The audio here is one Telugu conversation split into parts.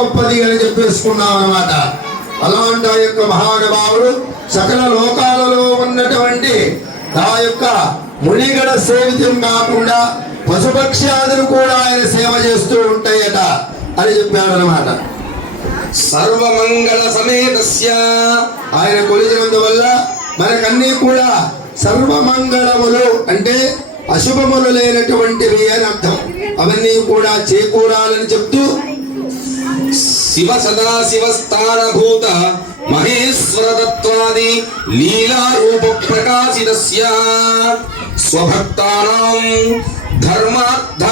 గొప్పది అని చెప్పేసుకున్నాం అన్నమాట. అలాంటి ఆ యొక్క మహానుభావుడు సకల లోకాలలో ఉన్నటువంటి ఆ యొక్క మునిగడ సేవితం కాకుండా పశుపక్ష్యాదులు కూడా ఆయన సేవ చేస్తూ ఉంటాయట అని చెప్పాడు అన్నమాట. సర్వమంగళ సమేతస్య ఆయన కొలిచినందువల్ల మనకన్నీ కూడా సర్వమంగళములు అంటే అశుభములు లేనటువంటివి అని అర్థం. అవన్నీ కూడా చేకూరాలని చెప్తూ శివ సదా శివస్థానభూత మహేశ్వర తత్వాది లీలా రూప ప్రకాశితస్య స్వభక్తానాం ధర్మార్థ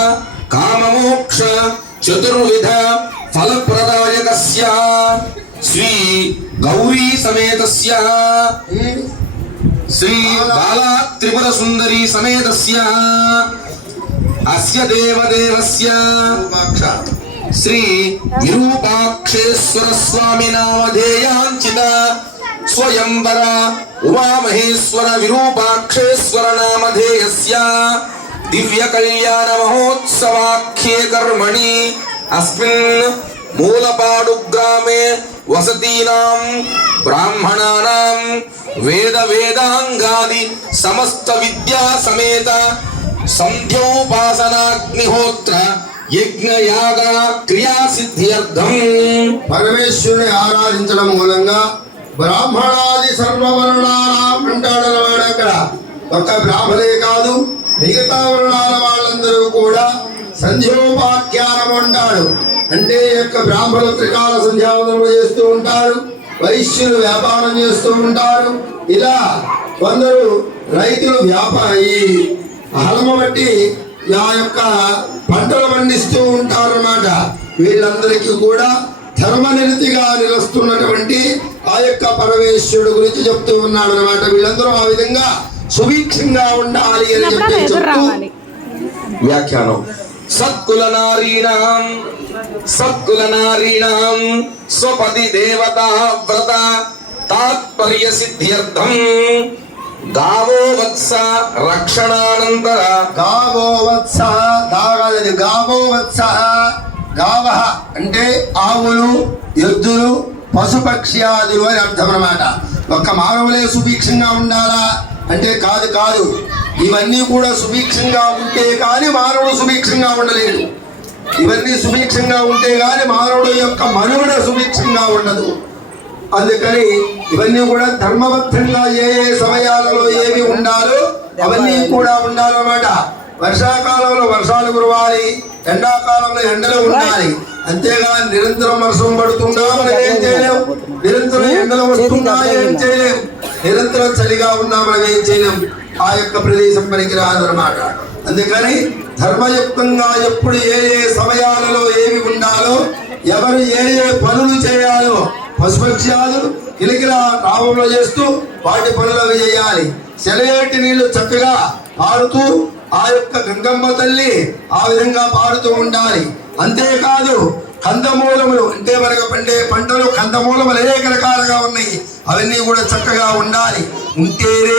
కామమోక్ష చతుర్విధ ఫలప్రదాయకస్య శ్రీ గౌరీ సమేతస్య శ్రీ బాలా త్రిపుర సుందరీ సమేతస్య అస్య దేవదేవస్య శ్రీ విరూపాక్షేశ్వర స్వామి నామధేయాంచిత స్వయంవర ఉమామహేశ్వర విరూపాక్షేశ్వర నామధేయస్య దివ్య కళ్యాణ మహోత్సవాఖ్యే కర్మణి అస్మిన్ మూలపాడు గ్రామే వసతీనాం బ్రాహ్మణానాం వేద వేదాంగాది సమస్త విద్యా సమేత సంధ్యోపాసనాగ్నిహోత్ర యజ్ఞ యాగ క్రియా సిద్ధ్యర్థం పరమేశ్వరుని ఆరాధించడం మూలంగా బ్రాహ్మణాది సర్వవర్ణానాం అంటాడు అక్కడ. ఒక్క బ్రాహ్మణే కాదు మిగతా వర్ణాల వాళ్ళందరూ కూడా సంధ్యోపాఖ్యానం అంటాడు. అంటే యొక్క బ్రాహ్మణులు త్రికాల సంధ్యావందనం చేస్తూ ఉంటారు, వైశ్యులు వ్యాపారం చేస్తూ ఉంటారు. ఇలా కొందరు రైతులు ఈ హలమ బట్టి ఆ యొక్క పంటలు పండిస్తూ ఉంటారు అన్నమాట. వీళ్ళందరికీ కూడా ధర్మనిరతిగా నిలుస్తున్నటువంటి ఆ యొక్క పరమేశ్వరుడు గురించి చెప్తూ ఉన్నాడు అన్నమాట. వీళ్ళందరూ ఆ విధంగా సుభిక్షంగా ఉండాలి అని చెప్పి చెప్తూ వ్యాఖ్యానం. సత్కుల నారీణాం స్వపతి దేవతా వ్రత తాత్పర్య సిద్ధ్యర్థం గావో వత్స రక్షణానంతర గావో వత్స గావ అంటే ఆవులు, ఎద్దులు, పశుపక్ష్యాదులు అని అర్థం అన్నమాట. ఒక్క మానవులే సుభిక్షంగా ఉండాలా అంటే కాదు. ఇవన్నీ కూడా సుభిక్షంగా ఉంటే కానీ మానవుడు సుభిక్షంగా ఉండలేడు. ఇవన్నీ సుభిక్షంగా ఉంటే కానీ మానవుడు యొక్క మనుగడ సుభిక్షంగా ఉండదు. అందుకని ఇవన్నీ కూడా ధర్మబద్ధంగా ఏ సమయాలలో ఏవి ఉండాలో అవన్నీ కూడా ఉండాలన్నమాట. వర్షాకాలంలో వర్షాలు కురవాలి, ఎండాకాలంలో ఎండలు ఉండాలి. అంతేగాని నిరంతరం వర్షం పడుతుందా మనం ఏం చేయలేం, నిరంతరం ఎండలు వస్తుందా ఏం చేయలేం, నిరంతరం చలిగా ఉన్నా మనం ఏం చేయలేం. ఆ యొక్క ప్రదేశం పనికిరాదు అన్నమాట. అందుకని ధర్మయుక్తంగా ఎప్పుడు ఏ సమయాలలో ఏమి ఉండాలో, ఎవరు ఏ పనులు చేయాలో పశుపక్ష్యాదులు కిలకిలా రావంలో చేస్తూ వాటి పనులు అవి చేయాలి. సెలయేటి నీళ్లు చక్కగా పారుతూ ఆ యొక్క గంగమ్మ తల్లి ఆ విధంగా పారుతూ ఉండాలి. అంతేకాదు కందమూలములు అంటే మనకు పండే పంటలు కందమూలములు అనేక రకాలుగా ఉన్నాయి, అవన్నీ కూడా చక్కగా ఉండాలి. ఉంటేనే